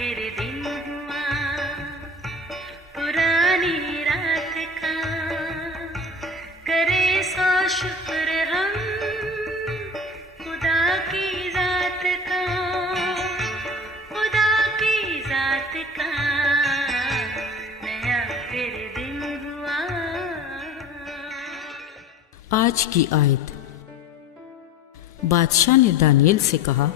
پھر دن ہوا پرانی رات کا، کرے سو شکر ہم خدا کی ذات کا، خدا کی ذات کا نیا پھر دن ہوا۔ آج کی آیت۔ بادشاہ نے دانیل سے کہا،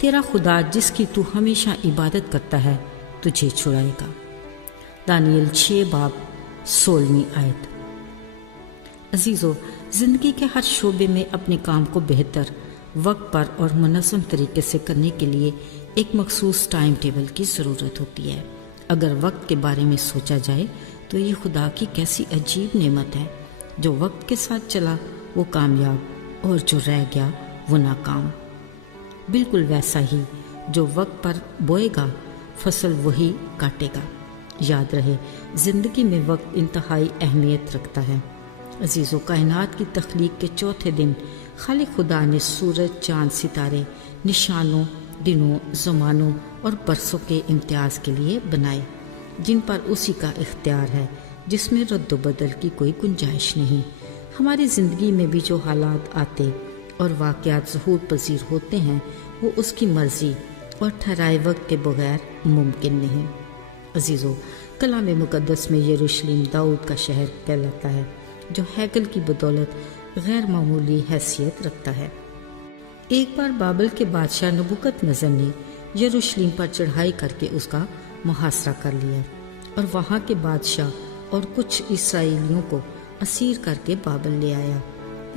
تیرا خدا جس کی تو ہمیشہ عبادت کرتا ہے تجھے چھڑائے گا۔ دانیل 6 باب 16 آیت۔ عزیزو، زندگی کے ہر شعبے میں اپنے کام کو بہتر، وقت پر اور منظم طریقے سے کرنے کے لیے ایک مخصوص ٹائم ٹیبل کی ضرورت ہوتی ہے۔ اگر وقت کے بارے میں سوچا جائے تو یہ خدا کی کیسی عجیب نعمت ہے۔ جو وقت کے ساتھ چلا وہ کامیاب اور جو رہ گیا وہ ناکام۔ بالکل ویسا ہی جو وقت پر بوئے گا فصل وہی کاٹے گا۔ یاد رہے، زندگی میں وقت انتہائی اہمیت رکھتا ہے۔ عزیزو، کائنات کی تخلیق کے چوتھے دن خالق خدا نے سورج، چاند، ستارے نشانوں، دنوں، زمانوں اور برسوں کے امتیاز کے لیے بنائے، جن پر اسی کا اختیار ہے، جس میں رد و بدل کی کوئی گنجائش نہیں۔ ہماری زندگی میں بھی جو حالات آتے اور واقعات ظہور پذیر ہوتے ہیں وہ اس کی مرضی اور ٹھہرائے وقت کے بغیر ممکن نہیں۔ عزیزو، کلام مقدس میں یروشلم داؤد کا شہر کہلاتا ہے، جو ہیکل کی بدولت غیر معمولی حیثیت رکھتا ہے۔ ایک بار بابل کے بادشاہ نبوکت نظر نے یروشلم پر چڑھائی کر کے اس کا محاصرہ کر لیا اور وہاں کے بادشاہ اور کچھ اسرائیلیوں کو اسیر کر کے بابل لے آیا۔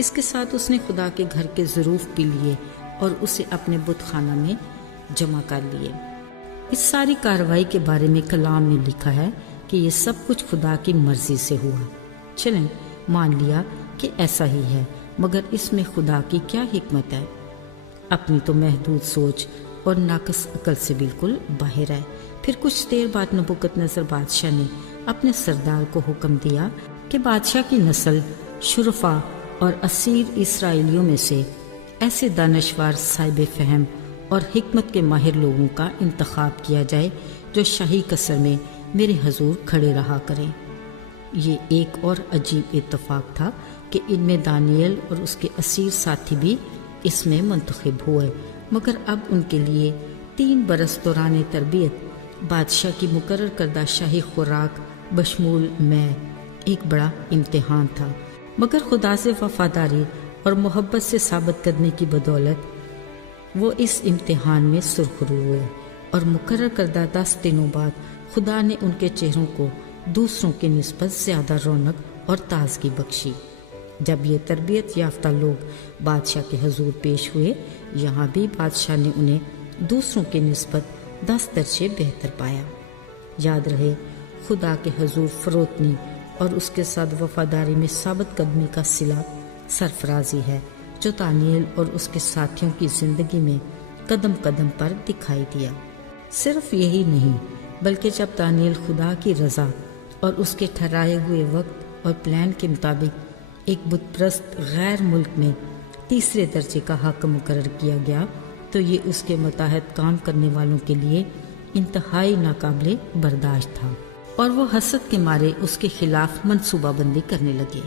اس کے ساتھ اس نے خدا کے گھر کے ظروف پی لیے اور اسے اپنے بت خانہ میں جمع کر لیے۔ اس ساری کارروائی کے بارے میں کلام میں لکھا ہے کہ یہ سب کچھ خدا کی مرضی سے ہوا۔ چلیں مان لیا کہ ایسا ہی ہے، مگر اس میں خدا کی کیا حکمت ہے؟ اپنی تو محدود سوچ اور ناقص عقل سے بالکل باہر ہے۔ پھر کچھ دیر بعد نبوکت نصر بادشاہ نے اپنے سردار کو حکم دیا کہ بادشاہ کی نسل، شرفا اور اسیر اسرائیلیوں میں سے ایسے دانشور، صاحب فہم اور حکمت کے ماہر لوگوں کا انتخاب کیا جائے جو شاہی قصر میں میرے حضور کھڑے رہا کریں۔ یہ ایک اور عجیب اتفاق تھا کہ ان میں دانیل اور اس کے اسیر ساتھی بھی اس میں منتخب ہوئے، مگر اب ان کے لیے 3 برس دوران تربیت بادشاہ کی مقرر کردہ شاہی خوراک بشمول میں ایک بڑا امتحان تھا، مگر خدا سے وفاداری اور محبت سے ثابت کرنے کی بدولت وہ اس امتحان میں سرخرو ہوئے، اور مقرر کردہ 10 دنوں بعد خدا نے ان کے چہروں کو دوسروں کی نسبت زیادہ رونق اور تازگی بخشی۔ جب یہ تربیت یافتہ لوگ بادشاہ کے حضور پیش ہوئے، یہاں بھی بادشاہ نے انہیں دوسروں کی نسبت 10 درجے بہتر پایا۔ یاد رہے، خدا کے حضور فروتنی اور اس کے ساتھ وفاداری میں ثابت قدمی کا صلہ سرفرازی ہے، جو دانیل اور اس کے ساتھیوں کی زندگی میں قدم قدم پر دکھائی دیا۔ صرف یہی نہیں، بلکہ جب دانیل خدا کی رضا اور اس کے ٹھہرائے ہوئے وقت اور پلان کے مطابق ایک بت پرست غیر ملک میں تیسرے درجے کا حاکم مقرر کیا گیا، تو یہ اس کے متحد کام کرنے والوں کے لیے انتہائی ناقابل برداشت تھا، اور وہ حسد کے مارے اس کے خلاف منصوبہ بندی کرنے لگے۔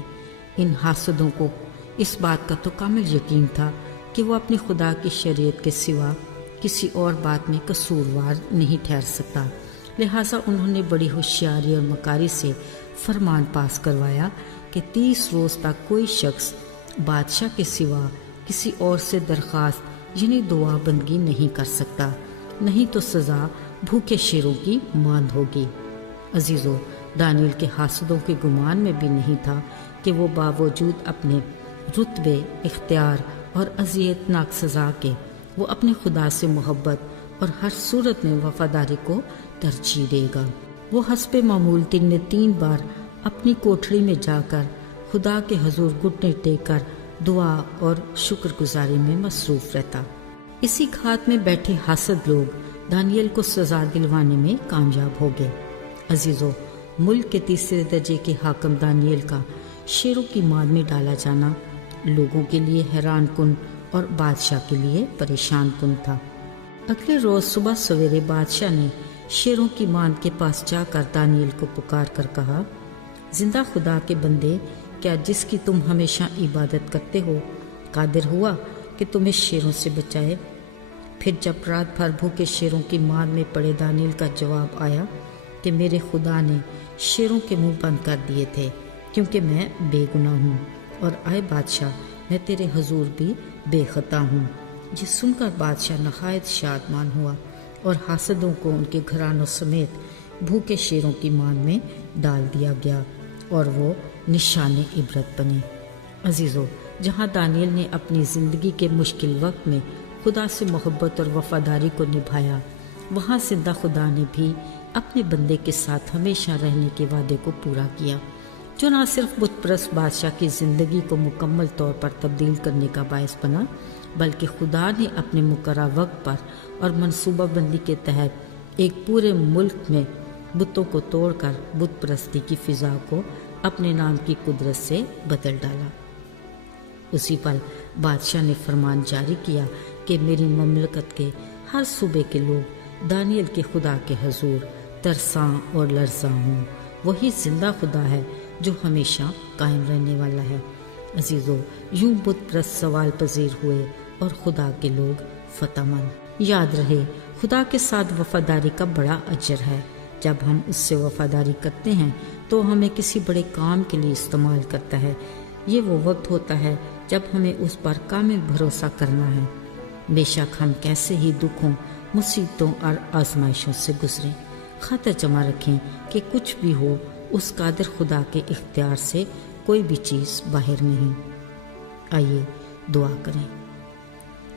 ان حاسدوں کو اس بات کا تو کامل یقین تھا کہ وہ اپنے خدا کی شریعت کے سوا کسی اور بات میں قصوروار نہیں ٹھہر سکتا، لہٰذا انہوں نے بڑی ہوشیاری اور مکاری سے فرمان پاس کروایا کہ 30 روز تک کوئی شخص بادشاہ کے سوا کسی اور سے درخواست یعنی دعا بندگی نہیں کر سکتا، نہیں تو سزا بھوکے شیروں کی ماند ہوگی۔ عزیزو، دانیل کے حاسدوں کے گمان میں بھی نہیں تھا کہ وہ باوجود اپنے رتبے، اختیار اور اذیت ناک سزا کے وہ اپنے خدا سے محبت اور ہر صورت میں وفاداری کو ترجیح دے گا۔ وہ حسب معمول دن میں 3 بار اپنی کوٹھڑی میں جا کر خدا کے حضور گھٹنے ٹیک کر دعا اور شکر گزاری میں مصروف رہتا۔ اسی گھات میں بیٹھے حاسد لوگ دانیل کو سزا دلوانے میں کامیاب ہو گئے۔ عزیزو، ملک کے تیسرے درجے کے حاکم دانیل کا شیروں کی ماند میں ڈالا جانا لوگوں کے لیے حیران کن اور بادشاہ کے لیے پریشان کن تھا۔ اگلے روز صبح سویرے بادشاہ نے شیروں کی ماند کے پاس جا کر دانیل کو پکار کر کہا، زندہ خدا کے بندے، کیا جس کی تم ہمیشہ عبادت کرتے ہو قادر ہوا کہ تمہیں شیروں سے بچائے؟ پھر جب رات بھر بھوکے شیروں کی ماند میں پڑے دانیل کا جواب آیا کہ میرے خدا نے شیروں کے منہ بند کر دیے تھے کیونکہ میں بے گناہ ہوں، اور اے بادشاہ میں تیرے حضور بھی بے خطا ہوں۔ یہ سن کر بادشاہ نہایت شادمان ہوا اور حاسدوں کو ان کے گھرانوں سمیت بھوکے شیروں کی ماند میں ڈال دیا گیا اور وہ نشان عبرت بنے۔ عزیزو، جہاں دانیل نے اپنی زندگی کے مشکل وقت میں خدا سے محبت اور وفاداری کو نبھایا، وہاں زندہ خدا نے بھی اپنے بندے کے ساتھ ہمیشہ رہنے کے وعدے کو پورا کیا، جو نہ صرف بت پرست بادشاہ کی زندگی کو مکمل طور پر تبدیل کرنے کا باعث بنا، بلکہ خدا نے اپنے مقررہ وقت پر اور منصوبہ بندی کے تحت ایک پورے ملک میں بتوں کو توڑ کر بت پرستی کی فضا کو اپنے نام کی قدرت سے بدل ڈالا۔ اسی پل بادشاہ نے فرمان جاری کیا کہ میری مملکت کے ہر صوبے کے لوگ دانیل کے خدا کے حضور ترساں اور لرزاں ہوں۔ وہی زندہ خدا ہے جو ہمیشہ قائم رہنے والا ہے۔ عزیزو، یوں بت پرست سوال پذیر ہوئے اور خدا کے لوگ فتح مند۔ یاد رہے، خدا کے ساتھ وفاداری کا بڑا اجر ہے۔ جب ہم اس سے وفاداری کرتے ہیں تو ہمیں کسی بڑے کام کے لیے استعمال کرتا ہے۔ یہ وہ وقت ہوتا ہے جب ہمیں اس پر کامل بھروسہ کرنا ہے، بے شک ہم کیسے ہی دکھوں، مصیبتوں اور آزمائشوں سے گزریں۔ خاطر جمع رکھیں کہ کچھ بھی ہو، اس قادر خدا کے اختیار سے کوئی بھی چیز باہر نہیں۔ آئیے دعا کریں۔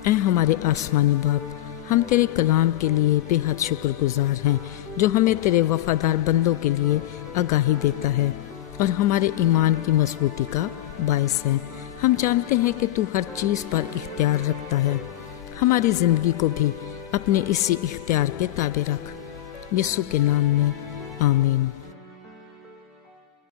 اے ہمارے آسمانی باپ، ہم تیرے کلام کے لیے بے حد شکر گزار ہیں جو ہمیں تیرے وفادار بندوں کے لیے آگاہی دیتا ہے اور ہمارے ایمان کی مضبوطی کا باعث ہے۔ ہم جانتے ہیں کہ تو ہر چیز پر اختیار رکھتا ہے۔ ہماری زندگی کو بھی اپنے اسی اختیار کے تابع رکھ۔ یسوع کے نام میں آمین۔